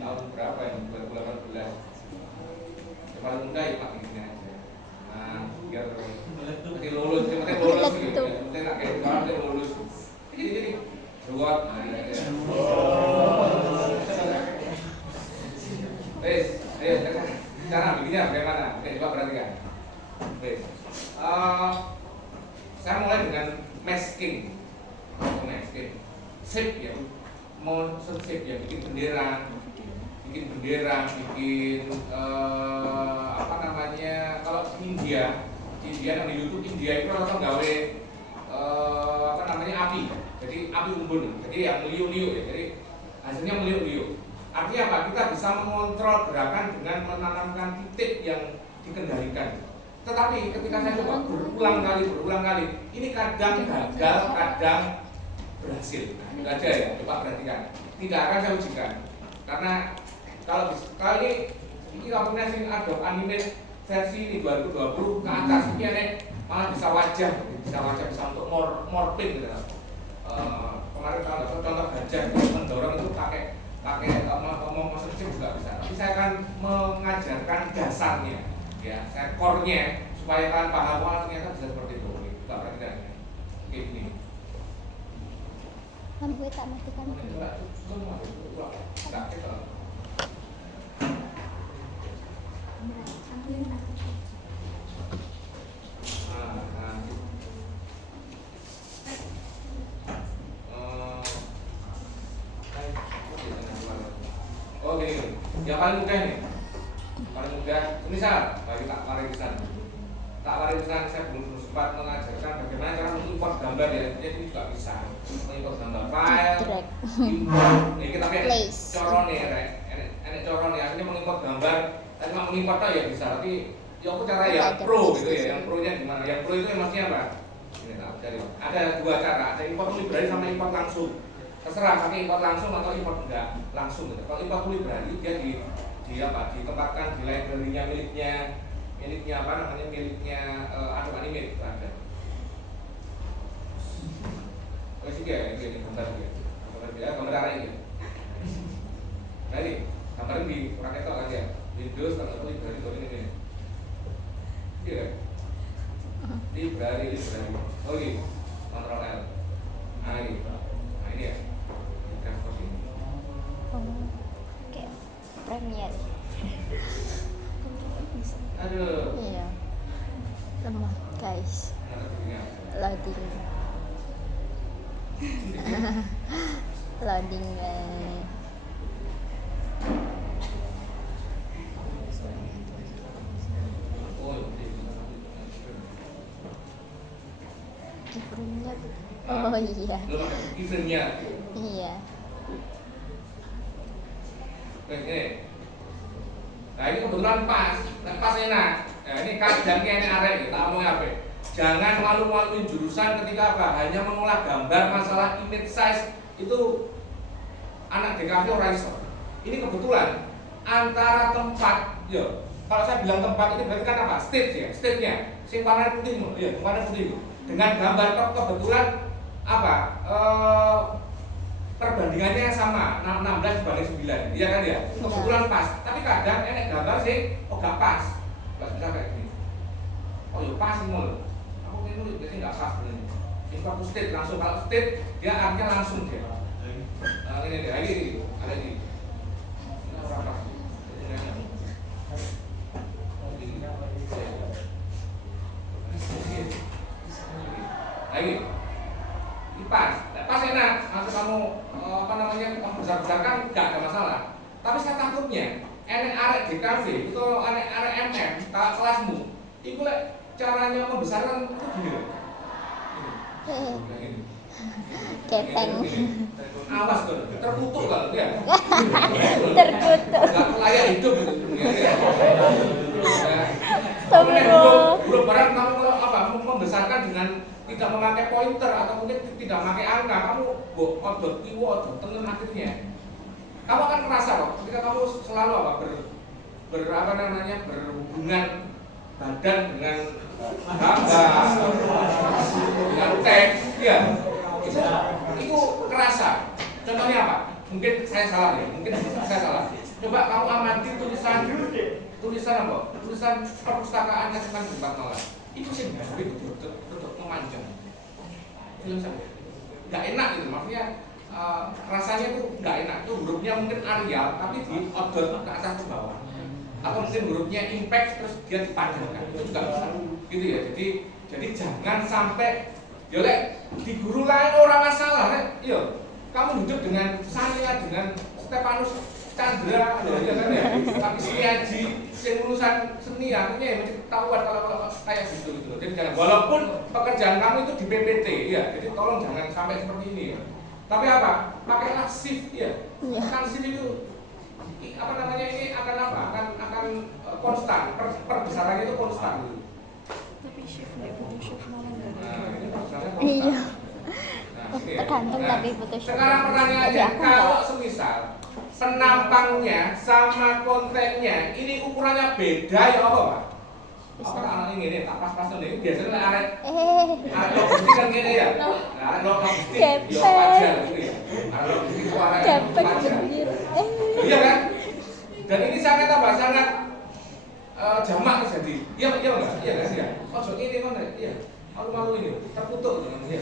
Tahun berapa ini? 2018. Yang paling muda ya Pak ini aja. Nah, biar nanti lulus, yang penting lulus gitu. Yang penting nak kayak orang yang lulus. Gini. Buat. Wes, ayo cara bikinnya bagaimana? Oke, coba perhatikan. Wes. Saya mulai dengan masking. Shape ya. Mau shape ya, bikin bendera, bikin apa namanya, kalau India yang di YouTube India itu langsung gawe apa namanya api, jadi api unggun, jadi yang meliuk-liuk ya, jadi hasilnya meliuk-liuk. Artinya apa? Kita bisa mengontrol gerakan dengan menanamkan titik yang dikendalikan. Tetapi ketika saya coba berulang kali, ini kadang gagal, kadang berhasil. Nah, itu aja ya, coba perhatikan. Tidak akan saya ujikan, karena kalau ini kombinasi Adobe Animate versi ini 2020 ke atas ini malah bisa wajah, bisa untuk morphing gitu. Kemarin contoh gajah mendorong itu pakai motion chip juga bisa. Tapi saya akan mengajarkan dasarnya, ya, core-nya supaya kalian paham ternyata bisa seperti itu. Kita perhatikan. Oke, ini. Lampu tak matikan. Oh gini, yang paling mudah nih, misal bagi tak warisan saya belum sempat mengajarkan bagaimana cara mengimport gambar ya, jadi juga bisa mengimport gambar file, import, ini kita pakai coron nih, enek coron nih, artinya mengimport gambar, tapi mau mengimport ya bisa, tapi ya aku cara yang pro gitu ya, yang pro nya gimana? Yang pro itu maksudnya apa? Ini ada dua cara, ada import library sama import langsung. Terserah pakai import langsung atau import enggak langsung gitu. Kalau import library dia ditempatkan di library-nya miliknya apa namanya, miliknya Adobe Animate itu ada. Oh sih ya, ini gambar arah ini. Nah ini gambarnya di raket kan ya, Windows atau library ini. Iya kan? Library. Oh ini, Ctrl L. Nah ini ya. Oke, Premiere. Aduh. Iya. Lemah, guys. Loading. Loading. Keyframe-nya. Oh iya. Keyframe-nya. Iya. Oke. Nah ini kebetulan pas enak. Nah ini kadangnya ini arek, tak mau apa? Jangan malu-maluin jurusan ketika apa? Hanya mengolah gambar masalah image size itu anak DKV orang iso. Ini kebetulan antara tempat, yo. Kalau saya bilang tempat ini berarti kan apa? Stage ya, stage-nya. Sing warna putih, ya, warna putih. Dengan gambar kebetulan apa? Perbandingannya sama 16:9, iya kan ya? Kebetulan pas. Tapi kadang enek gambar sih gak pas. Gak bisa kayak gini. Oh ya pas semua. Aku ini biasanya gak pas bener. Ini aku state langsung, kalau state dia artinya langsung dia. Nah, ini dia, ini ada ini. Ini orang pas. Ini pas enak. Nanti kamu apa namanya besar-besarkan nggak ada masalah. Tapi saya takutnya enek arek DKV itu arek MM kelasmu. Iku lek caranya membesarkan itu gini loh. Ini. Kepeng. Awas tuh, tertutup kalau dia. Tertutup. Enggak layak hidup itu dunia ya. Belum barang kamu kalau apa membesarkan dengan tidak memakai pointer atau mungkin tidak memakai angka, kamu otot kiwo otot tengen akhirnya. Kamu akan merasa kok ketika kamu selalu apa berapa namanya berhubungan badan dengan gambar, dengan teks, ya itu kerasa. Contohnya apa? mungkin saya salah ya, mungkin saya salah. Coba kamu amati tulisan apa? Tulisan perpustakaannya tentang Bung Karno. Itu sih itu untuk memanjang. Film saya nggak enak gitu, maksudnya rasanya tuh nggak enak. Tuh hurufnya mungkin Arial, tapi di order ke atas ke bawah. Atau mungkin hurufnya impact terus dia dipanjangkan, itu juga bisa. Gitu ya. Jadi jangan sampai yolek di guru lain orang masalah, iya. Kamu hidup dengan saya, dengan Stefanus Chandra, ya kan ya. Tapi Setiaji, lulusan seni, artinya ya mesti ketahuan kalau kayak gitu. Jadi jangan, walaupun pekerjaan kamu itu di PPT, ya. Jadi tolong jangan sampai seperti ini. Ya. Tapi apa? Pakailah shift, ya. Kan shift itu apa namanya ini akan apa? Akan konstan, perbesarannya itu konstan. Tapi shift-nya butuh shift malam Nah, ini perbesarannya konstan. Iya. Nah, Tergantung tapi butuh shift. sekarang pertanyaannya, Tapi aku kalau nggak. semisal penampangnya sama kontennya ini ukurannya beda ya apa Pak? Bisa. Apa anak ini tak pas-pasan ini biasanya arek logistik kan gini ya. Nah, logistik Gepeng. yo wajar gitu ya. Logistik itu arek Gepeng wajar. anjir. Iya kan? Dan ini sangat apa? Sangat jamak terjadi. Iya enggak? Iya kan ya. Oh, so ini mana? Iya. Malu-malu ini terkutuk dengan dia.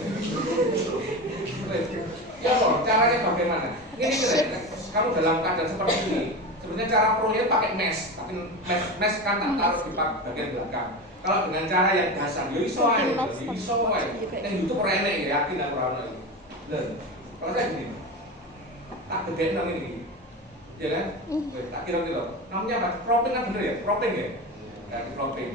Ya loh, caranya bagaimana? Ini kira kamu dalam keadaan seperti ini. Sebenarnya cara pronya pakai mesh, tapi mesh kan tak taruh di bagian belakang. Kalau dengan cara yang dasar, yo iso ae, iso ae. Yang YouTube ora enek ya, yakin aku ora ono iki. Lho, kalau saya gini, tak gedein nang ini. Ya kan? Tak kira-kira. Namanya apa? Cropping kan bener ya? Cropping ya? Enggak di cropping.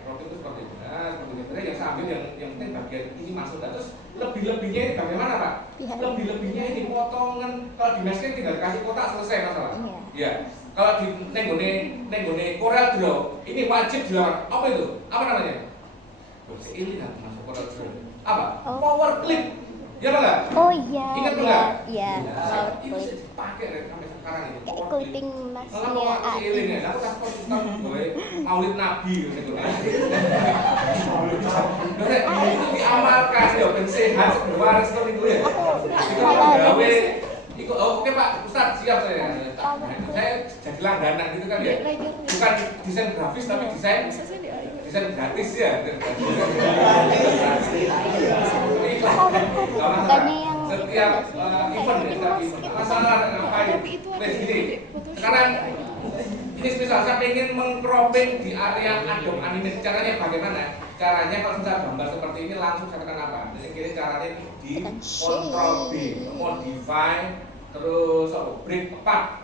Cropping itu seperti itu. Nah, seperti itu. Yang saya ambil yang penting bagian ini masuk. Nah, terus lebih-lebihnya ini bagaimana Pak? Iya. Lebih-lebihnya ini potongan. Kalau di masking tinggal dikasih kotak selesai masalah. Iya. Ya. Kalau di nenggone Corel Draw ini wajib dilakukan. Apa itu? Apa namanya? Ini kan masuk Corel Draw. Apa? Oh. Power clip. Ya enggak? Oh iya. Ingat iya, enggak? Iya. Power Ini clip. bisa dipakai sampai sekarang ini. Kayak Power clipping clip. masnya Kalau mau AI. seiling ya, aku tak tahu tentang gue Maulid Nabi gitu. Itu diamalkan ya, ben sehat sebenarnya seperti itu ya. Itu gawe. Iku oke Pak Ustaz, siap saya. Saya jadi langganan gitu kan ya. Bukan desain grafis tapi desain gratis ya. Bukannya yang Setiap event ya, setiap event. Masalah ngapain? Wes gini. Sekarang ini misal saya pengen meng-cropping di area Adobe Animate. Caranya bagaimana? Caranya kalau saya gambar seperti ini langsung saya tekan apa? Jadi kira caranya di Ctrl B, modify, terus break apart.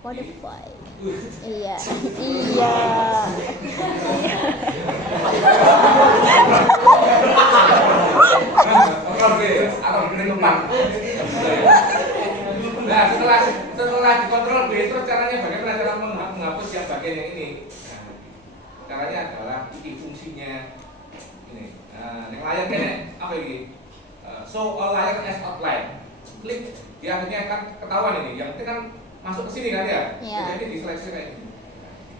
modify. Iya. Iya. Ctrl B atau break apart. Nah, setelah dikontrol B, terus caranya bagaimana cara menghapus yang bagian yang ini? Nah, caranya adalah ini fungsinya ini. Nah, yang layar kayaknya apa ini? Show all layer as outline. Klik, dia akhirnya akan ketahuan ini. Yang penting kan masuk ke sini kan ya? Iya. Jadi diseleksi kayak gini.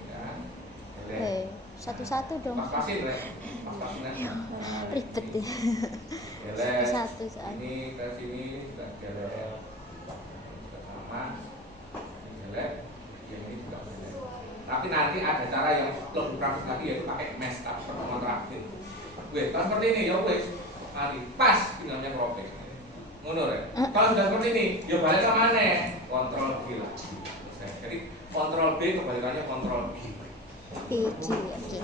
Ya. Oke, satu-satu dong. Pas-pasin, pas-pasin. Nah, Ribet ya. Gelek. Satu soalnya. Ini ke sini juga gelek. Sama. Gelek. Yang ini juga gelek. Tapi nanti ada cara yang lebih praktis lagi yaitu pakai mesh tab pertemuan terakhir. Wes, kalau seperti ini ya wes. Mari pas namanya cropping. Ngono ya. Kalau sudah seperti ini, ya balik ke mana? Kontrol B lagi. Jadi kontrol B kebalikannya kontrol B. PG, oke.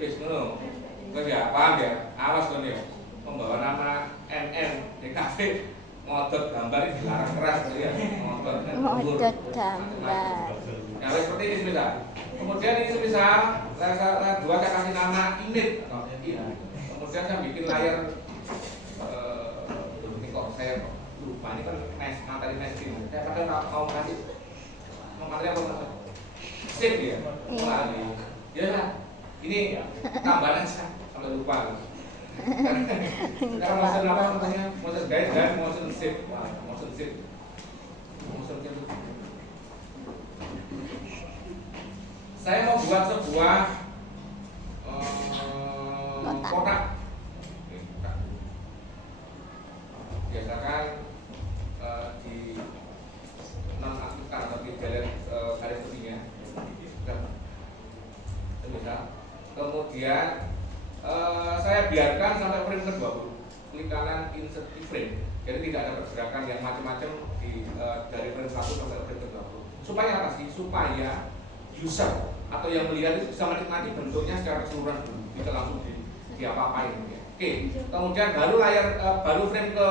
Wes ngono. Wes ya, paham ya? Awas kan ya. Membawa nama NN DKV ngodot gambar ini dilarang keras ya. Ngodot gambar. Nah, seperti ini misal. Kemudian ini misal saya dua saya kasih nama image atau ini. Kemudian saya bikin layar ini kok saya lupa ini kan materi mesh ini. Saya pakai mau kasih materi apa? Save ya. Ya lah. Ini tambahan aja sampai lupa. Sekarang motion apa namanya? Motion guide dan motion shape. Motion shape. Motion shape. Saya mau buat sebuah kotak. Biasakan klik kanan insert keyframe. Jadi tidak ada pergerakan yang macam-macam dari frame 1 sampai frame ke 20. Supaya apa sih? Supaya user atau yang melihat itu bisa menikmati bentuknya secara keseluruhan dulu, tidak langsung diapa-apain. Ya. Oke, kemudian baru baru frame ke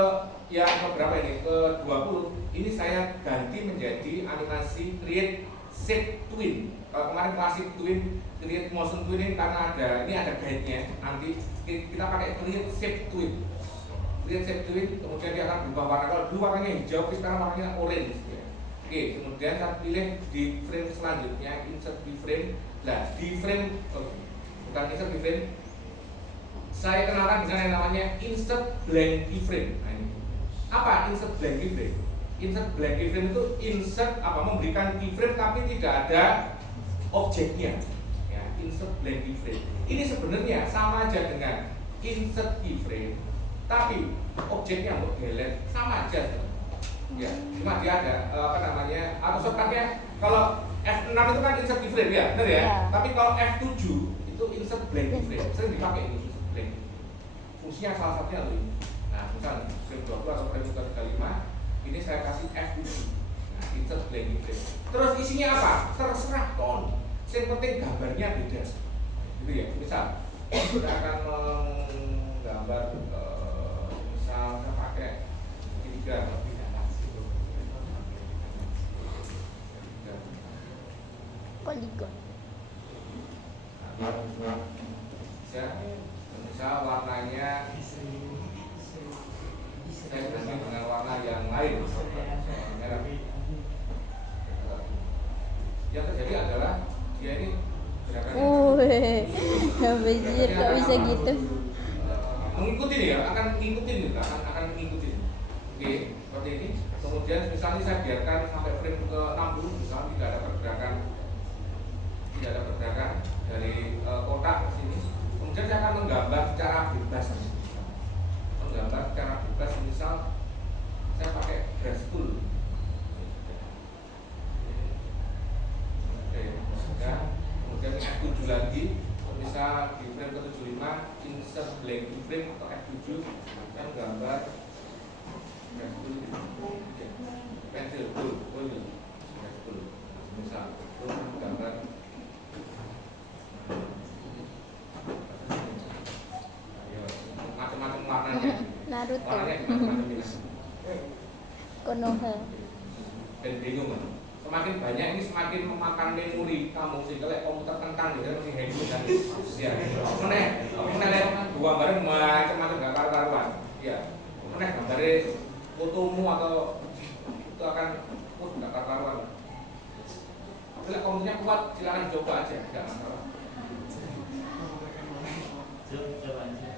yang berapa ini? Ke 20. Ini saya ganti menjadi animasi create shape twin. Kalau kemarin klasik twin, create motion twin ini karena ini ada guide-nya. Nanti kita pakai create shape twin. Create shape twin, kemudian dia akan berubah warna. Kalau dulu warnanya hijau, sekarang warnanya orange. Ya. Oke, kemudian saya pilih di frame selanjutnya insert di frame. Nah, di frame bukan insert di frame. Saya kenalkan misalnya namanya insert blank keyframe. Nah, ini. Apa insert blank keyframe? Insert blank keyframe itu insert memberikan keyframe tapi tidak ada objeknya. Ya, insert blank keyframe. Ini sebenarnya sama aja dengan insert keyframe, tapi objeknya mau delete sama aja. Ya, cuma dia ada atau shortcutnya kalau F6 itu kan insert keyframe ya, benar ya? Ya. Tapi kalau F7 itu insert blank keyframe. Sering dipakai ini insert blank. Fungsinya salah satunya ini. Nah, misalnya frame 20 atau frame 35 ini saya kasih F7. Nah, insert blank keyframe. Terus isinya apa? Terserah ton. Yang penting gambarnya beda. Gitu ya. Misal kita akan menggambar misal saya pakai tiga Polygon. Misal warnanya saya ganti dengan warna yang lain, merah. Yang terjadi adalah dia ini gerakannya Bajir kok bisa gitu? mengikuti nih ya, akan ngikutin gitu, akan ngikutin. Oke, seperti ini. Kemudian misalnya saya biarkan sampai frame ke 60, misalnya tidak ada pergerakan dari kotak ke sini. Kemudian saya akan menggambar secara bebas. Misal saya pakai brush tool. Oke, ya. Kemudian F7 lagi, misal di frame ke 75 insert blank frame atau F7 yang gambar brush tool, pencil tool, brush tool. Misal gambar macam-macam warnanya. Naruto. Warnanya macam-macam ini. Konoha. Dan bingung kan? Semakin banyak ini semakin memakan memori kamu sehingga like, komputer kentang gitu masih heboh dan ya. Mana dua bareng macam-macam gak karuan. Ya. Mana gambarnya fotomu atau itu akan gak karuan. Bila komputernya kuat silakan coba aja, tidak masalah. Coba aja.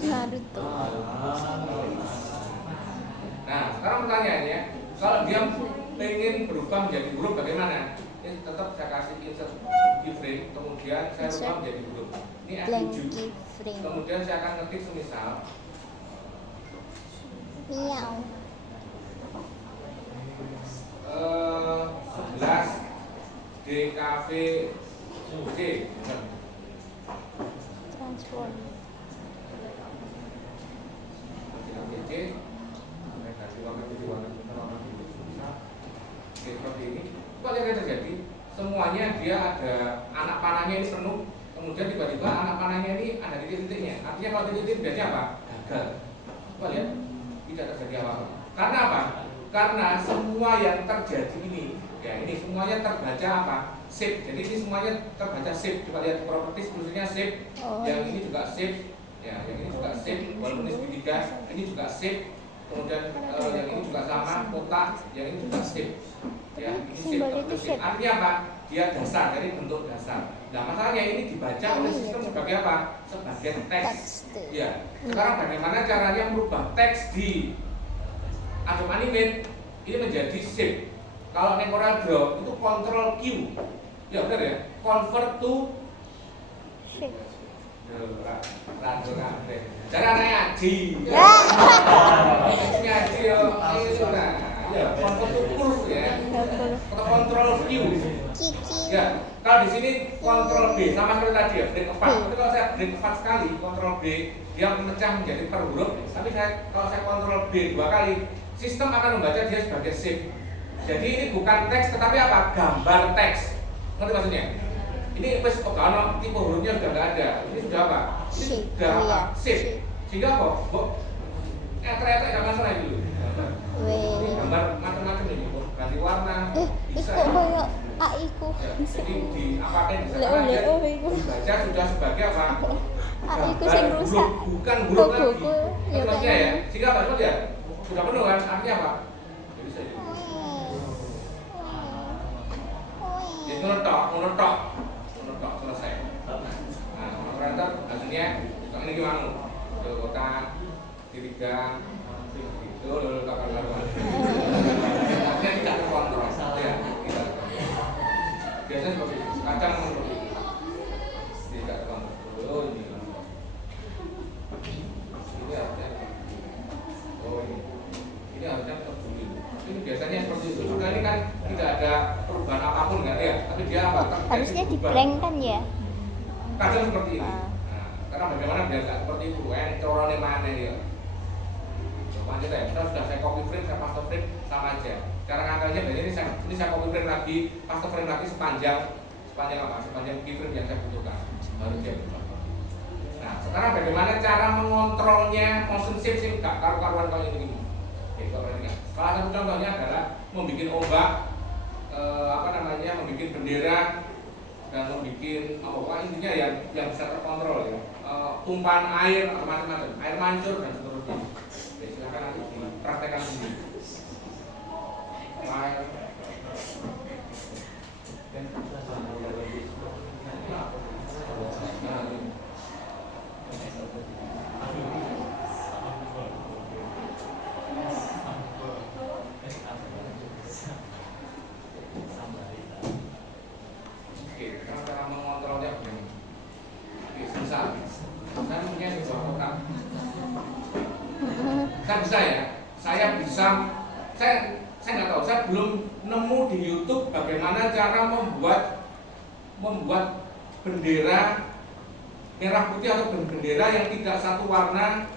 Naruto. Nah, sekarang pertanyaannya, kalau dia pengen berubah menjadi huruf bagaimana? Ini tetap saya kasih insert keyframe, kemudian saya ubah menjadi huruf. Ini Blank F7. keyframe. Kemudian saya akan ngetik semisal Miau. 11 DKV C. Transform. Seperti ini. Kok yang terjadi? Semuanya dia ada anak panahnya ini penuh. Kemudian tiba-tiba anak panahnya ini ada titik-titiknya. Artinya kalau titik-titik biasanya apa? Gagal. Coba lihat, tidak terjadi apa-apa. Karena apa? Karena semua yang terjadi ini, ya ini semuanya terbaca apa? Shape. Jadi ini semuanya terbaca shape. Coba lihat properties tulisannya shape. Oh. Yang ini juga shape. Ya, yang ini juga shape. Walaupun ini segitiga, ini juga shape. Kemudian yang ini juga sama kotak, yang ini juga shape. Ya, ini shape terus shape. Artinya apa? Dia dasar, dari bentuk dasar. Nah, masalahnya ini dibaca oleh sistem sebagai apa? Sebagai teks. Ya. Sekarang bagaimana caranya merubah teks di Adobe Animate ini menjadi shape? Kalau di Corel Draw itu Ctrl Q. Ya benar ya? Convert to Shape. Rado kabeh. Jare anake Aji. Ya. Ngaji yo itu nah. Ya, kontrol ya. Kontrol view. Kiki. Ya, kalau di sini kontrol B sama seperti tadi ya, break 4. Tapi kalau saya break 4 sekali, kontrol B dia memecah menjadi per huruf. Tapi kalau saya kontrol B 2 kali, sistem akan membaca dia sebagai shift. Jadi ini bukan teks tetapi apa? Gambar teks. Ngerti maksudnya? Ini wis ono tipe hurufnya sudah enggak ada. Ini sudah apa? Ini sudah apa? Shift. Sehingga apa? Kok ternyata enggak masalah dulu. Ini gambar macam-macam ini, ganti warna, bisa. Iku koyo aiku. Ya, jadi di apakan bisa Leo iku. dibaca sudah sebagai apa? Aiku sing rusak. Bukan huruf lagi. Logoku, ya, Maksudnya kan? ya, sehingga apa itu ya? Sudah penuh kan? Artinya apa? Jadi bisa jadi menetok, selesai. Nah, ternyata hasilnya kalau ini gimana? Kotak, kirigan, itu lalu kapan-kapan. Artinya tidak terkontrol. Ya, tidak terkontrol. Biasanya seperti itu. Kadang seperti itu. Tidak terkontrol. Oh ini. Ini harusnya. Oh ini. Ini harusnya terbuli. Ini biasanya seperti itu. Maka ini kan tidak ada perubahan apapun kan ya. Tapi dia apa? Harusnya di blank kan ya? Kadang seperti ini. Nah, karena bagaimana biar tidak seperti itu? Corone mana dia? Lanjut ya, kita sudah saya copy frame, saya paste frame sama aja. Cara ngambilnya biasanya ini saya copy frame lagi, paste frame lagi sepanjang apa? Sepanjang keyframe yang saya butuhkan. Baru dia berubah. Nah, sekarang bagaimana cara mengontrolnya motion shift sih nggak karu-karuan kalau ini? Oke, kalau ini salah satu contohnya adalah membuat ombak, membuat bendera dan membuat intinya yang bisa terkontrol ya. Tumpahan air atau macam-macam, air mancur dan seterusnya. Oke, silakan nanti dipraktekkan sendiri. Oke, sekarang cara mengontrolnya begini. Oke, misal saya punya sebuah kotak. Kan bisa ya, saya nggak tahu, saya belum nemu di YouTube bagaimana cara membuat bendera merah putih atau bendera yang tidak satu warna,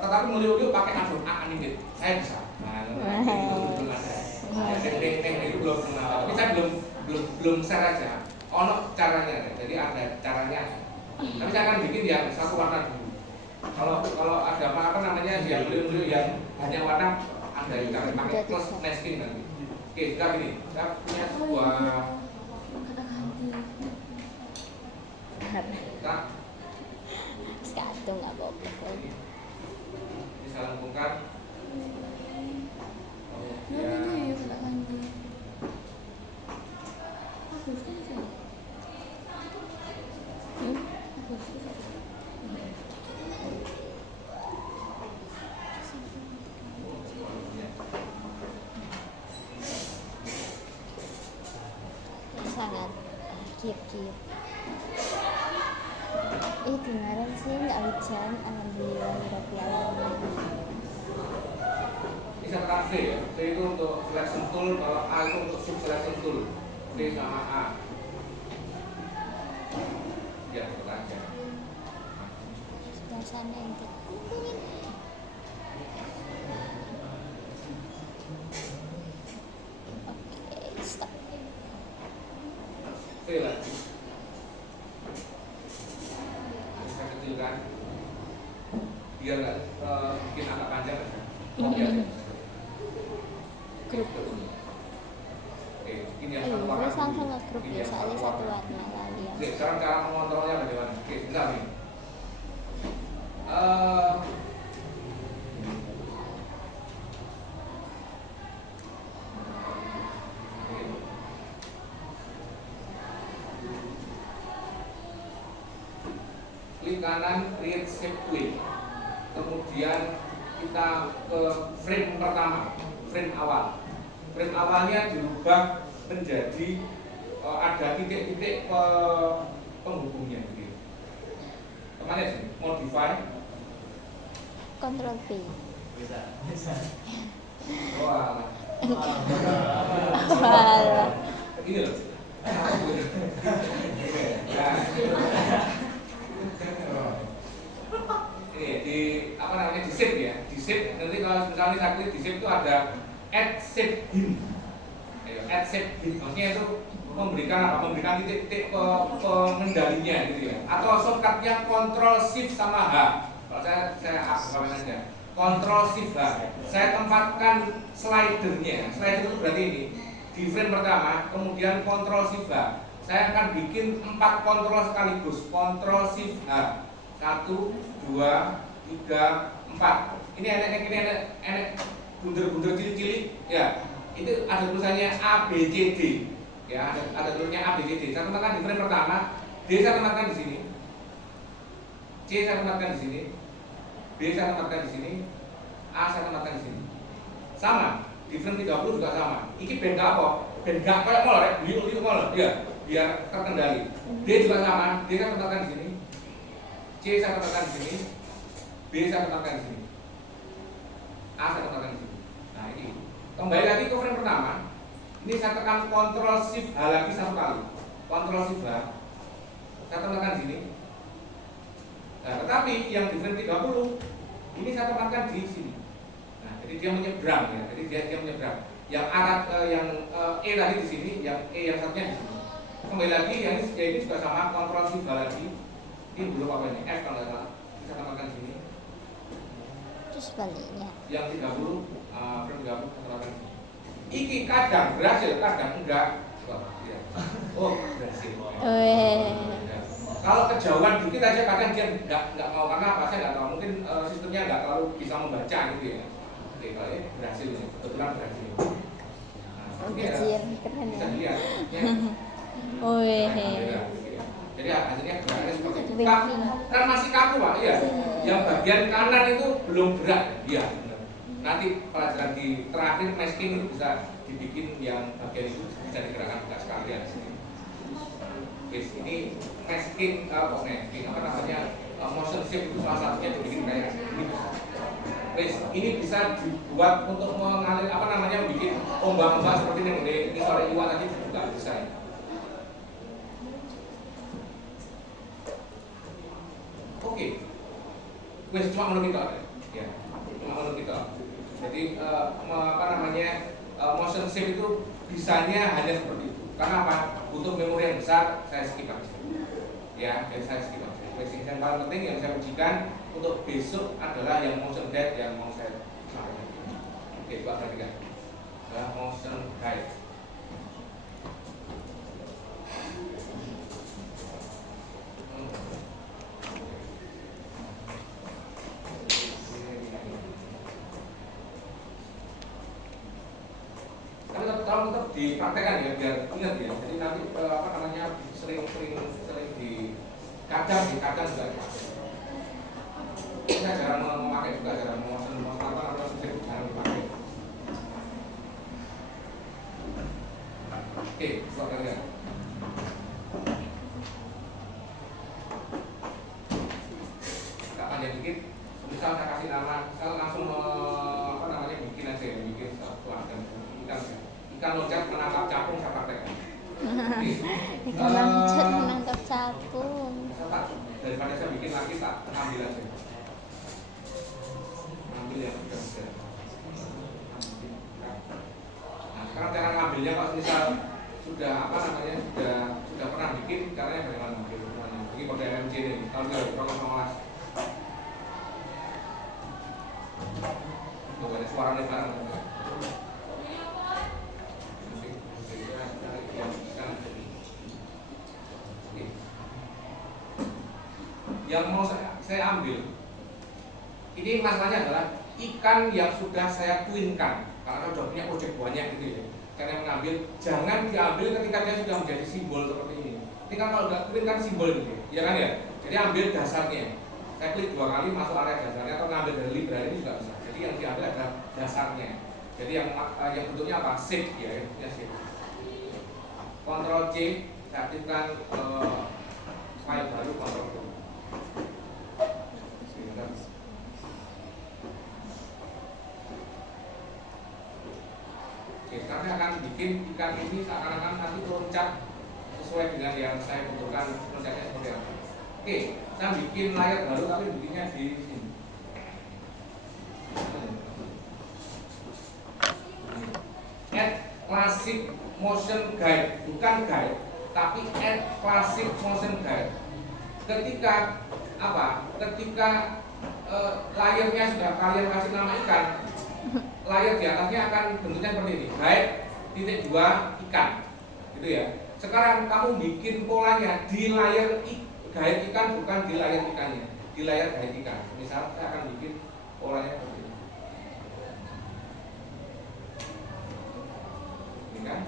tetapi meliuk-liuk pakai animate. Saya bisa. Nah, itu belum ada. Itu belum ada. Tapi saya belum share aja. Ono caranya, jadi ada caranya. Tapi saya akan bikin yang satu warna dulu. Kalau ada yang beliau yang hanya warna ada yang kami pakai plus masking nanti. Oke, sekarang ini saya punya sebuah kita Sekarang nggak apa-apa. bisa lengkungkan. Sangat kiep-kiep. Kemarin sih nggak hujan, alhamdulillah Rabbil alamin. Bisa tekan V ya. V itu untuk selection tool, kalau A itu untuk sub selection tool. V sama A. Ya, tekan aja. Sudah sana ente. Oke, stop. V lagi. Bisa kecilkan. Biar nggak bikin agak panjang aja. Oke aja. Grup. Oke, ini yang satu Gue warna. langsung nge-grup Ini ya, yang soalnya satu satu warna. warna lagi ya. Oke, sekarang cara mengontrolnya bagaimana? Oke, bentar nih. Klik kanan create shape queen. Kemudian kita ke frame pertama, frame awal. Frame awalnya dirubah menjadi ada titik-titik penghubungnya gitu. Kemana sih? Modify. Ctrl V. Bisa. Bisa. Wah. Walah. Gini loh. Ini di apa namanya di save ya, di save nanti kalau misalnya saya klik di save itu ada add save him, add save him maksudnya itu memberikan apa, memberikan titik-titik pengendalinya gitu ya, atau shortcutnya Ctrl Shift sama H. Kalau saya apa aja Ctrl Shift H, saya tempatkan slidernya, slider itu berarti ini di frame pertama, kemudian Ctrl Shift H. Saya akan bikin 4 kontrol sekaligus, Ctrl Shift H. 1, 2, 3, 4. Ini enek bunder-bunder cilik-cilik ya. Itu ada tulisannya A B C D. Ya, ada tulisannya A B C D. Saya tempatkan di frame pertama, D saya tempatkan di sini. C saya tempatkan di sini. B saya tempatkan di sini. A saya tempatkan di sini. Sama, di frame 30 juga sama. Iki ben apa? Ben gak kayak molor, liuk-liuk molor. Ya, biar terkendali. D juga sama, D saya tempatkan di sini. C saya tempatkan di sini, B saya tempatkan di sini, A saya tempatkan di sini. Nah ini kembali lagi ke frame pertama. Ini saya tekan Ctrl Shift H lagi 1 kali. Ctrl Shift H, saya tempatkan di sini. Nah, tetapi yang di frame 30 ini saya tempatkan di sini. Nah, jadi dia menyeberang ya. Jadi dia menyeberang. Yang yang E tadi di sini, yang E yang satunya di sini. Kembali lagi yang ini juga sama, Ctrl Shift H lagi. Ini belum apa ini, F kalau nggak salah. Bisa tambahkan sini. Terus baliknya. Yang 30, frame 30 tambahkan sini. Iki kadang berhasil, kadang enggak. Oh, berhasil. Ya. Kalau kejauhan dikit aja kadang dia enggak mau, karena apa saya nggak tahu. Mungkin sistemnya nggak terlalu bisa membaca gitu ya. Oke, kalau ini berhasil, kebetulan berhasil. Nah, Kecil, keren bisa ya. lihat. Ya. Jadi hasilnya gerakannya seperti itu. Kan masih kaku Pak, iya. Yang bagian kanan itu belum gerak, iya. Nanti pelajaran di terakhir masking itu bisa dibikin yang bagian itu bisa digerakkan juga sekalian. Oke, ini masking apa namanya motion shape itu salah satunya dibikin kayak ini. Wes, ini bisa dibuat untuk mengalir apa namanya bikin ombak-ombak seperti ini sore iwa tadi juga bisa. Ya. Oke, wes cuma menurut kita, ya, cuma menurut kita. Jadi apa namanya motion shape itu bisanya hanya seperti itu. Karena apa? Butuh memori yang besar, saya skip habis itu. Ya, jadi saya skip habis itu. Basic yang paling penting yang saya ujikan untuk besok adalah yang motion guide yang mau saya sampaikan. Oke, coba perhatikan. Motion guide. Tolong tetap dipraktekkan ya biar ingat ya. Jadi nanti apa namanya sering di kadang juga dipakai. Saya jarang memakai juga, jarang motion atau sering jarang dipakai. Oke, coba kalian. Agak panjang dikit. Misal saya kasih nama, saya langsung apa namanya bikin aja ya, bikin satu ikan loncat menangkap capung saya praktekkan. Ikan loncat menangkap capung. Daripada saya bikin lagi tak ambil aja. Ambil yang sudah. Nah sekarang cara ngambilnya kalau misal sudah apa namanya sudah pernah bikin, caranya bagaimana ngambil? Ini pakai MMC ini, tahun 2019. Tuh ada suara lebaran. Yang mau saya ambil ini masalahnya adalah ikan yang sudah saya twinkan karena sudah punya project banyak gitu ya. Karena mengambil jangan diambil ketika dia sudah menjadi simbol seperti ini. Ini kan kalau udah twin kan simbol gitu ya kan ya. Jadi ambil dasarnya. Saya klik 2 kali masuk area dasarnya atau ngambil dari library ini juga bisa. Jadi yang diambil adalah dasarnya. Jadi yang bentuknya apa? Shape ya, shape. Ctrl C, saya aktifkan file baru, Ctrl V. bikin ikan ini seakan-akan nanti loncat sesuai dengan yang saya butuhkan loncatnya seperti apa. Oke, saya bikin layar baru tapi bikinnya di sini. Add classic motion guide, bukan guide, tapi add classic motion guide. Ketika apa? Ketika layarnya sudah kalian kasih nama ikan, layar di atasnya akan bentuknya seperti ini, guide titik 2 ikan, gitu ya. Sekarang kamu bikin polanya di layar guide ikan, bukan di layar ikannya, di layar guide ikan. Misal saya akan bikin polanya seperti ini. Ini kan,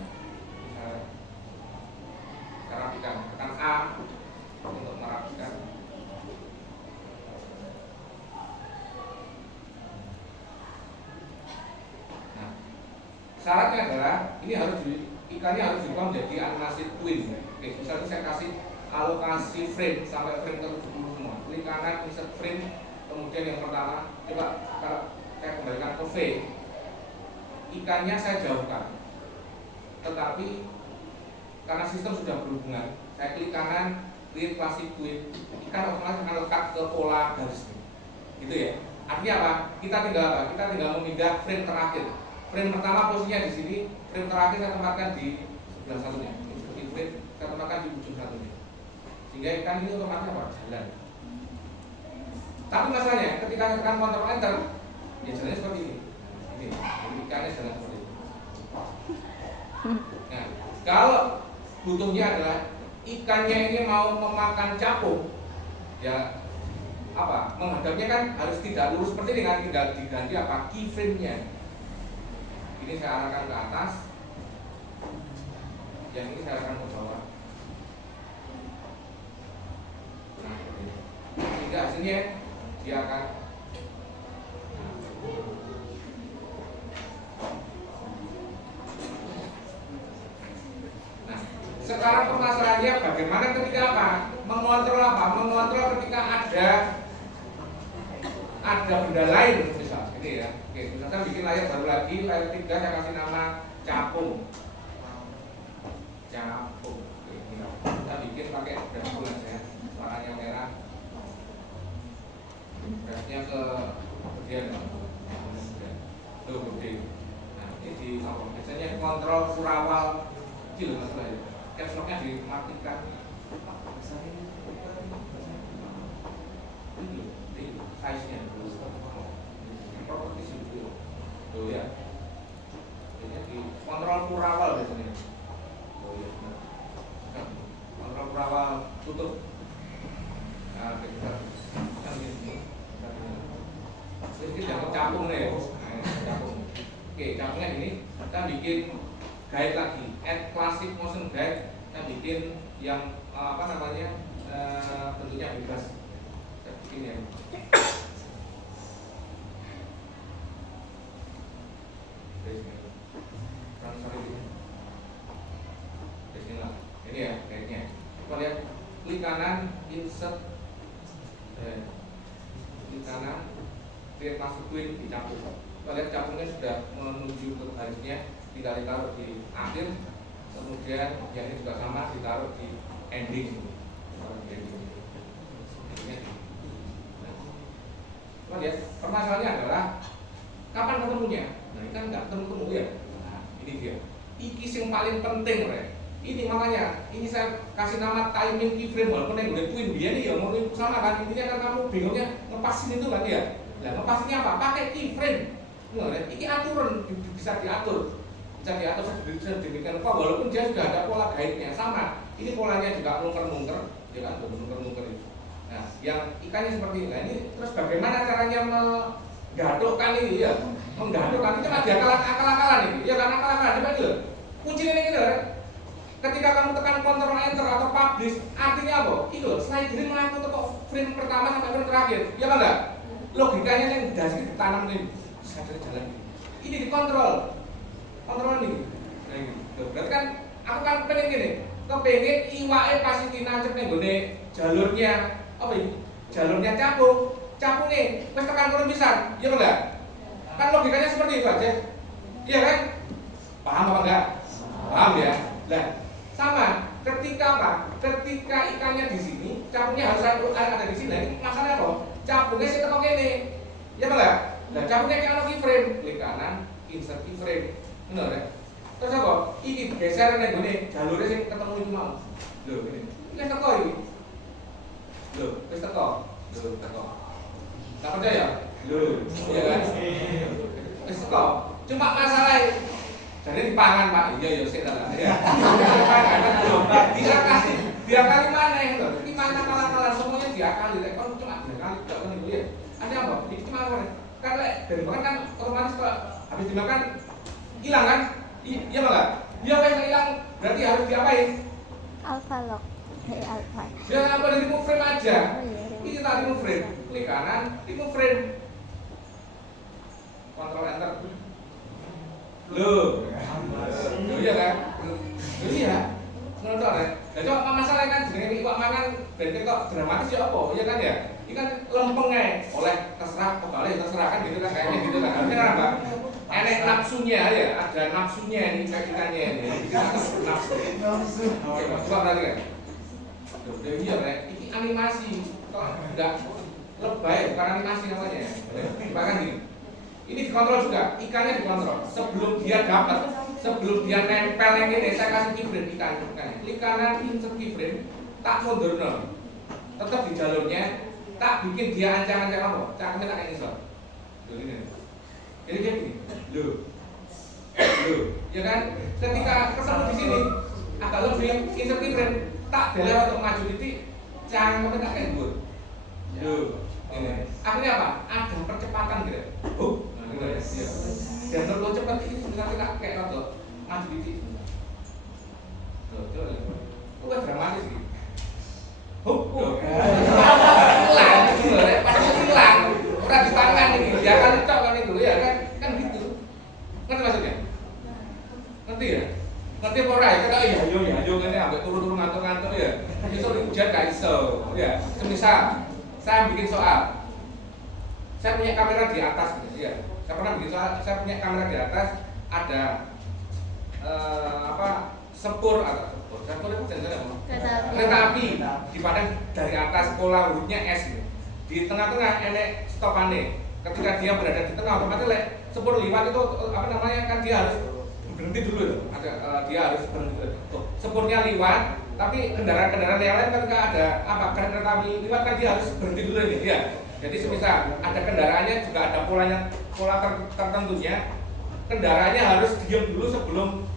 cara rapikan, tekan A untuk merapikan. Nah, syaratnya adalah ini harus ikannya harus diubah menjadi animasi twin. Oke, misalnya saya kasih alokasi frame sampai frame ke 70 semua. Klik kanan insert frame, kemudian yang pertama coba kalau saya kembalikan ke V, ikannya saya jauhkan. Tetapi karena sistem sudah berhubungan, saya klik kanan, create classic twin, ikan otomatis akan lekat ke pola garis ini. Gitu ya. Artinya apa? Kita tinggal apa? Kita tinggal memindah frame terakhir. Frame pertama posisinya di sini, frame terakhir saya tempatkan di sebelah satunya. Seperti frame saya tempatkan di ujung satunya. Sehingga ikan ini otomatis apa? Jalan. Tapi masalahnya ketika saya tekan Ctrl Enter, ya jalannya seperti ini. Ini, jadi ikannya jalan seperti ini. Nah, kalau butuhnya adalah ikannya ini mau memakan capung, ya apa? Menghadapnya kan harus tidak lurus seperti ini kan, tinggal diganti apa? Keyframe-nya. Ini saya arahkan ke atas, yang ini saya arahkan ke bawah. Nah, sehingga hasilnya dia akan sekarang permasalahannya bagaimana ketika apa? Mengontrol apa? Mengontrol ketika ada benda lain misal ini ya. Oke, misalkan bikin layar baru lagi, layar 3 saya kasih nama capung. Capung. Oke, ini. Kita bikin pakai brush tool ya. Warnanya merah. Brushnya ke bagian tuh gede. Nah, ini di apa? Biasanya kontrol surawal kecil masalah ya. Caps lock-nya dimatikan. Ini size-nya properties itu. Tuh ya. Jadi di kontrol purawal biasanya. Oh ya. Kontrol purawal tutup. Nah, kita kan ini. Ini dianggap capung nih. Nah, capung. Oke, capungnya ini kita bikin guide lagi, add classic motion guide. Kita bikin yang apa namanya bentuknya bebas. Kita bikin yang ini ya guide-nya. Kita lihat klik kanan insert, klik kanan create classic twin di capung. Kita lihat capungnya sudah menuju ke garisnya, tinggal ditaruh di akhir, kemudian yang ini juga sama ditaruh di ending. Nah, lihat permasalahannya adalah kapan ketemunya? Nah, ini kan nggak ketemu ya. Nah, ini dia. Iki yang paling penting, Re. Ini makanya, ini saya kasih nama timing keyframe walaupun yang udah twin dia nih ya mau sama kan. Intinya kan kamu bingungnya ngepasin itu kan ya. Nah, ngepasinnya apa? Pakai keyframe. Ini aturan bisa diatur. Bisa demikian apa walaupun dia sudah ada pola guide-nya sama. Ini polanya juga mungker-mungker, ya kan, mungker-mungker itu. Nah, yang ikannya seperti ini. Nah, ini terus bagaimana caranya menggadukkan ini ya? Menggadukkan itu kan ada akal-akalan ini. Ya kan akal-akalan coba itu. Kuncinya ini gitu, ketika kamu tekan Ctrl Enter atau publish, artinya apa? Itu slider melakukan ke frame pertama sampai frame terakhir. Ya kan enggak? Logikanya yang dasar ditanam ini. Slider jalan ini. Ini dikontrol. Kontrol ini. Nah, ini. Berarti kan aku kan pengen gini. Kepengen iwae pasti dinancep ning gone jalurnya apa ini? Jalurnya capung. Capungnya wis tekan kono pisan. Iya apa enggak? Kan logikanya seperti itu aja. Iya kan? Paham apa enggak? Paham ya? Nah, sama. Ketika apa? Ketika ikannya di sini, capungnya harus ada di sini. Nah, ini masalahnya apa? Capungnya sih ketemu ini. Ya enggak? Nah, capungnya kayak ono keyframe, klik kanan, insert keyframe. Benar ya? Terus apa? Ini geser nih gini, jalurnya sih ketemu itu mau. Loh, ini. Ini teko iki. Loh, wis teko. Loh, teko. Tak percaya? Loh, iya kan? Wis teko. Cuma masalah jadi dipangan Pak, iya ya sik ta. Ya. Diakali mana itu? Ini mana kalah semuanya diakali. Lek kon cuma diakali tidak kan itu ya. Ada apa? Ini cuma apa? Karena dari makan kan otomatis Pak habis dimakan hilang kan? Iya enggak? Iya wes hilang berarti harus diapain? Alpha lock. Alpha. Ya apa dari remove frame aja. Oh iya. Ini tadi remove frame. Klik kanan, remove frame. Control enter. Loh, iya kan? Iya, nonton ya. Nah, coba masalah kan jenenge iwak mangan ben kok dramatis ya apa? Iya kan ya? Ini kan lempeng ae, oleh terserah pegawai terserah kan gitu kan kayaknya gitu kan. Artinya apa? Enek nafsunya ya, ada nafsunya ini ikannya ini. Nafsu. Oke, coba perhatikan. Loh, iya Rek, ini animasi. Kok enggak lebay, bukan animasi namanya. Coba kan gini. Ini dikontrol juga, ikannya dikontrol. Sebelum dia dapat, sebelum dia nempel yang ini, saya kasih keyframe ikannya. Klik kanan, insert keyframe, tak mundur no. Tetap di jalurnya, tak bikin dia ancang-ancang apa? Cangkemnya tak kayak ini sob. Loh ini. Jadi kayak gini. Loh, ya kan? Ketika ketemu di sini, agak lebih insert keyframe, tak belok untuk maju titik, cangkemnya tak kayak gue. Loh, ini. Akhirnya apa? Ada percepatan gitu. Iya. Dan kalau cepat ini sebenarnya kayak roto maju titik. Tuh, bukan dramatis gitu. Hilang, gitu loh, pasti hilang. Orang di tangan ini, dia akan cok kan itu, ya kan gitu. Ngerti maksudnya? Ngerti ya? Ngerti apa ora? Kita iya kan ambek turu-turu ngantuk-ngantuk ya. Iso diujar gak iso. Ya, semisal saya bikin soal. Saya punya kamera di atas gitu ya. Saya pernah bikin soal, saya punya kamera di atas ada sepur itu jenisnya apa? Kereta api dipandang dari atas pola hurufnya S gitu. Di tengah-tengah enek stopane. Ketika dia berada di tengah otomatis sepur liwat itu kan dia harus berhenti dulu ya. Dia harus berhenti dulu. Tuh, sepurnya liwat tapi kendaraan-kendaraan yang lain ketika ada kereta api liwat kan dia harus berhenti dulu ini ya. Jadi semisal ada kendaraannya juga ada pola tertentunya, kendaraannya harus diam dulu sebelum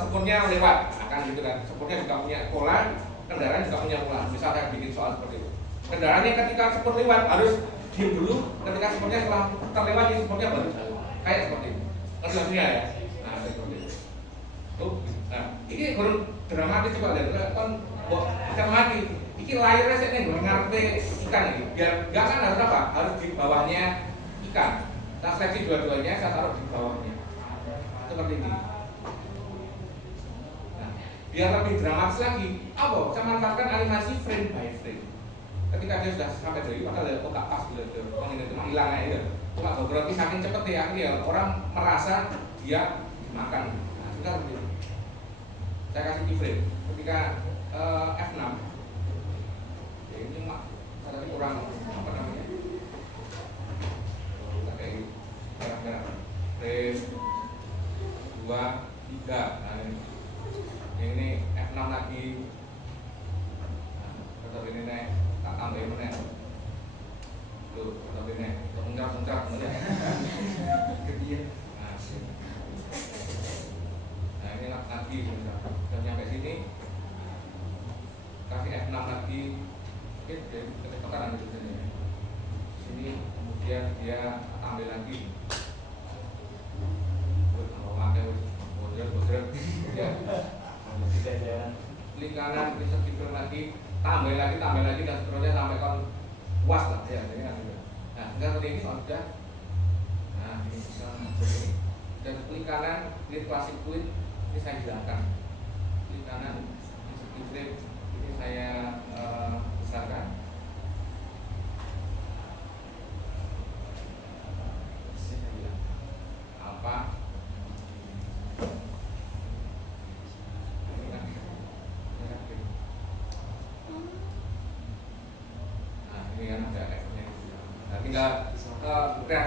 sepurnya lewat. Akan gitu kan. Sepurnya juga punya pola, kendaraan juga punya pola. Misal saya bikin soal seperti itu. Kendaraannya ketika sepur lewat harus diam dulu, ketika sepurnya setelah terlewati sepurnya baru kayak seperti itu. Maksudnya ya. Nah, seperti itu. Tuh. Nah, ini kurang dramatis coba lihat kan bisa mati. Iki layarnya saya ngarepe ikan ini. Biar gas kan harus apa? Harus di bawahnya ikan. Saya seleksi dua-duanya, saya taruh di bawahnya. Seperti ini. Nah, biar lebih dramatis lagi, saya manfaatkan animasi frame by frame. Ketika dia sudah sampai dari maka kok gak pas gitu. Ini cuma hilang aja. Cuma beberapa saking cepet ya, orang merasa dia makan. Nah, sudah seperti itu. Saya kasih keyframe. Ketika F6 ini tadi kurang apa namanya kayak merah-merah frame 2, 3 nah ini F6 lagi tetap ini nih tak tambahin nih tuh tetap ini muncrat nah ini lagi sudah nyampe sini kasih F6 lagi kecepatan di sini kemudian dia ambil lagi ya klik kanan bisa klik lagi tambah lagi dan seterusnya sampai kan puas lah ya jadi kan gitu. Nah seperti ini sudah ini bisa ini dan klik kanan klik klasik quit ini saya hilangkan klik kanan klik ini saya besarkan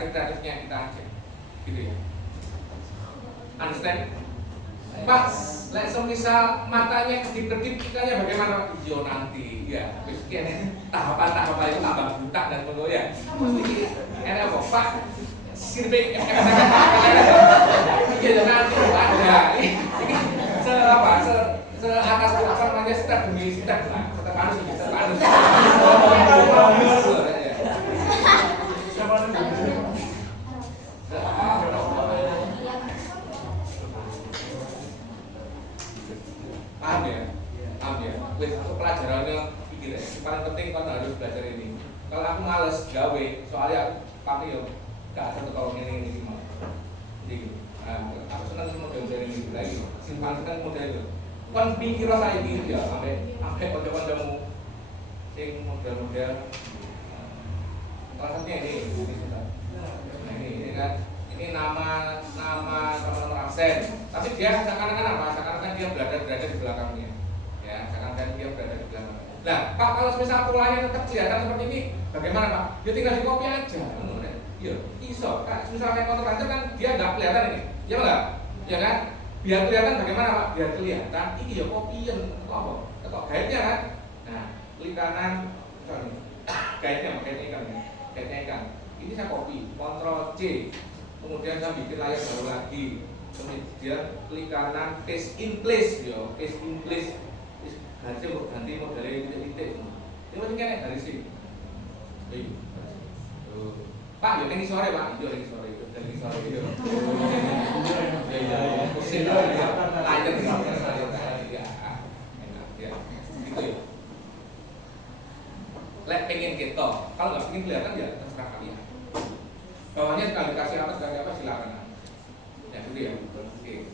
kreatifnya kita aja, gitu ya. Understand? Pak, lek semisal matanya kedip-kedip kitanya bagaimana? Yo nanti, ya. Terus tahapan-tahapan itu tambah buta dan ngono ya. Enak kok, Pak. Sirpe iya nanti ada. Ini se atas apa namanya step demi step lah. Step harus paham ya? Paham ya? Wes pelajarannya pikir ya. Paling penting kan harus belajar ini. Kalau aku males gawe, soalnya aku pakai yo gak satu kalau ini mau. Jadi, aku senang model-model ini lagi. Simpan kan model itu. Kan pikir saya gitu ya, sampai kanca-kancamu sing model-model. Salah satunya ini sudah. Nah ini kan, ini nama nomor absen. Tapi dia seakan-akan apa? Seakan-akan dia berada di belakangnya. Ya, seakan-akan dia berada di belakang. Nah, Pak, kalau misal polanya tetap kelihatan seperti ini, bagaimana Pak? Ya tinggal di copy aja. Iya, iso. Misalnya kontrakantor kan dia nggak kelihatan ini, ya enggak? Ya kan? Biar kelihatan bagaimana Pak? Biar kelihatan. Ini ya copy-an apa? Atau guide-nya kan? Nah, klik kanan, misalnya guide-nya ikan. Ini saya copy, Ctrl C. Kemudian saya bikin layar baru lagi. Kemudian klik kanan, paste in place, yo, paste in place. Ganti modelnya titik-titik. Ini pentingnya dari sini. Pak, yo ning sore Pak, yo ning sore yo. Ya. Pusing ya. Lanjut ya. Enak ya. Gitu ya. Lek pengen ketok, kalau nggak pengen kelihatan ya terserah kalian. Bawahnya sekali kasih apa silakan. Ya gitu ya. Oke.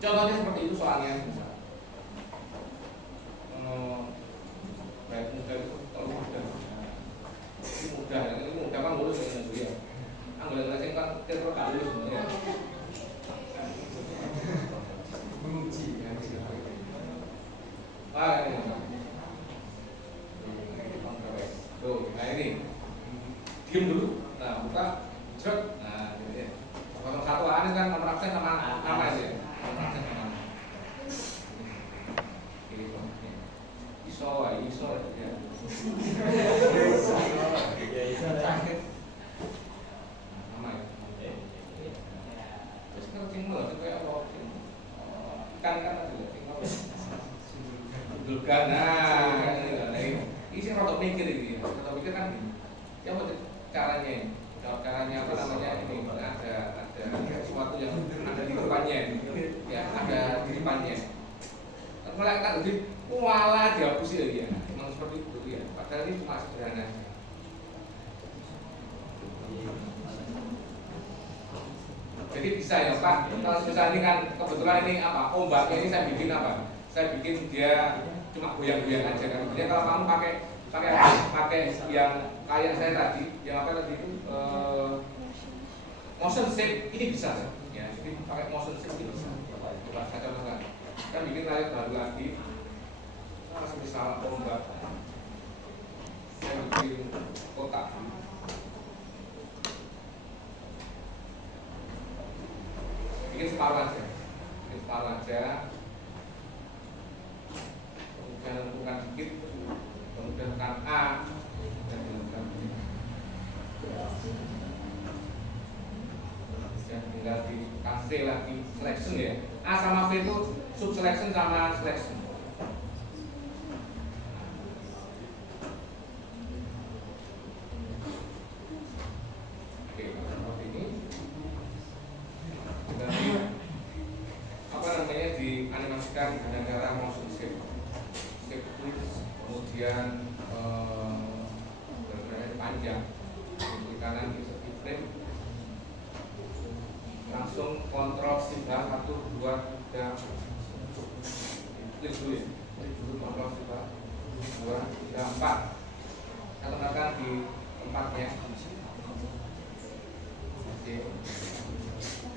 Contohnya seperti itu soalnya misal. Baik mudah itu kalau mudah. Ini mudah kan lulus dengan dia. Anggota lesing kan terus gak lulus sebenarnya. Menguji ya. Ini. Tuh, nah ini. Diam dulu. Nah, buka. Cek. Nah, ini ya. Nomor satu Anis kan nomor absen sama nama aja. Nomor absen sama nama. Iso ya. Nama ya. Terus kalau tinggal itu kayak apa? Kan ada Dulkan. Nah, ini sih rotok mikir ini. Rotok mikir kan gini. Ya apa caranya ini? Caranya apa namanya ini? Ada sesuatu yang ada di depannya. Ya, ada di depannya. Mulai kan jadi walah dihapus lagi ya. Memang seperti itu ya. Padahal ini cuma sederhana. Jadi bisa ya Pak. Kalau misalnya ini kan kebetulan ini apa? Ombaknya ini saya bikin apa? Saya bikin dia cuma goyang-goyang aja kan. Jadi kalau kamu pakai yang kayak saya tadi, yang apa tadi itu motion shape ini bisa ya. Jadi pakai motion shape ini bisa. Coba saya contohkan. Kita bikin layar baru lagi. Misal ombak, saya bikin kotak. Bikin separuh aja. Kemudian tentukan dikit, kemudian tekan A, dan tekan B. Dan tinggal ditekan C lagi, selection ya. A sama V itu sub selection sama selection. Dianimasikan dengan cara motion shape, kemudian panjang, klik kanan di frame, langsung kontrol shift 1, 2, 3, klik dulu ya, kontrol shift 2, 3, 4, saya tekan di tempatnya, B,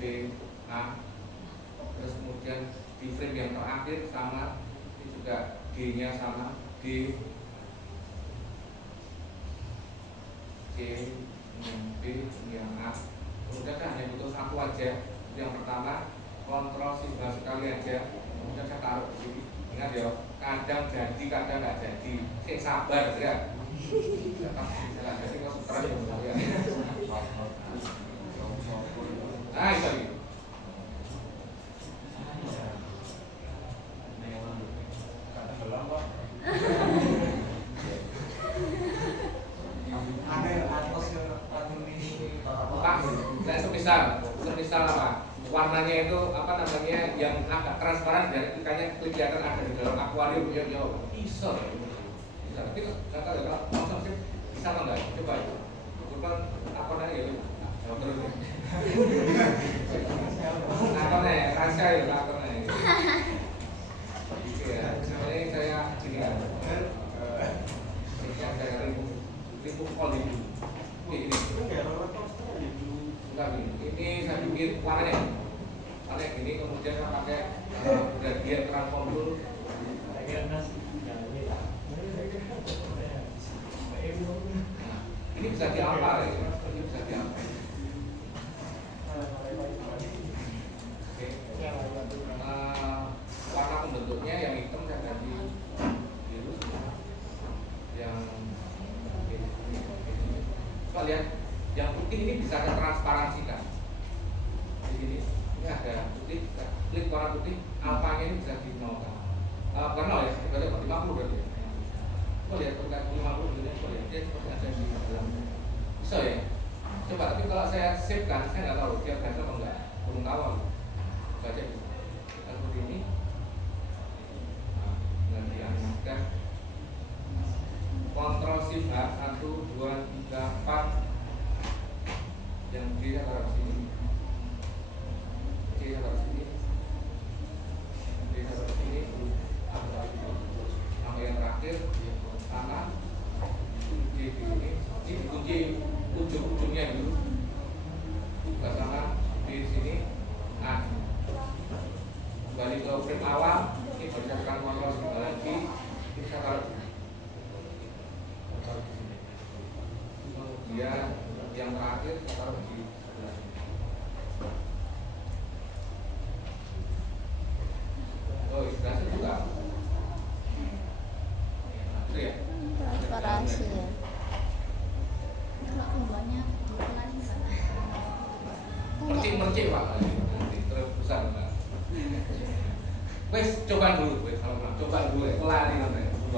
A, terus kemudian di frame yang terakhir sama, ini juga G-nya sama, D, C, yang B, ini yang A. Kemudian saya hanya butuh satu aja. Yang pertama, kontrol simbol sekali aja. Kemudian saya taruh di sini. Ingat ya, kadang jadi, kadang nggak jadi. Sing sabar ya. Jadi kalau stres ya. Nah, itu lagi. Pak, semisal apa? Warnanya itu apa namanya yang agak transparan dan ikannya kelihatan ada di dalam akuarium ya bisa. Bisa. Tapi nggak tahu ya kalau langsung sih bisa atau nggak? Coba. Kebetulan apa namanya ya? Terus. Apa nih? Rahasia ya apa nih? Oke ya. Ini saya gini kan. Ini saya ribu kol ini. Ini. Enggak ini saya bikin warnanya gini kemudian saya pakai gradient transform dulu. Nah, ini bisa diampar ya, ini bisa diampar. Oke. Warna pembentuknya yang hitam saya ganti biru, yang ini. Coba lihat. Yang putih ini bisa saya transparansikan. Di sini ini ada putih, klik warna putih, alfanya ini bisa dinolkan. Karena ya, berarti 50 berarti. Coba lihat terkait 50 ini, coba lihat dia seperti ada di dalam. Bisa ya. Coba tapi kalau saya save kan, saya nggak tahu dia berhasil atau enggak. Belum tahu. Baca bisa. Kita seperti ini. Nah, dan diangkat. Kontrol Shift H 1, 2, 3, 4. Yang B saya taruh sini, C saya taruh sini, D saya taruh sini, sampai yang terakhir kanan, D di sini, ini dikunci ujung-ujungnya dulu, ke sana, D di sini, nah, kembali ke frame awal, ini berdasarkan kontrol simbol lagi, ini saya taruh di sini, kemudian yang terakhir saya taruh di sebelah sini. Oh, berhasil juga. Itu ya. Transparansi ya. Kalau keduanya pelan Mercik Pak. Nanti terus besar Pak. Wes coba dulu, wes kalau coba dulu, pelan nanti.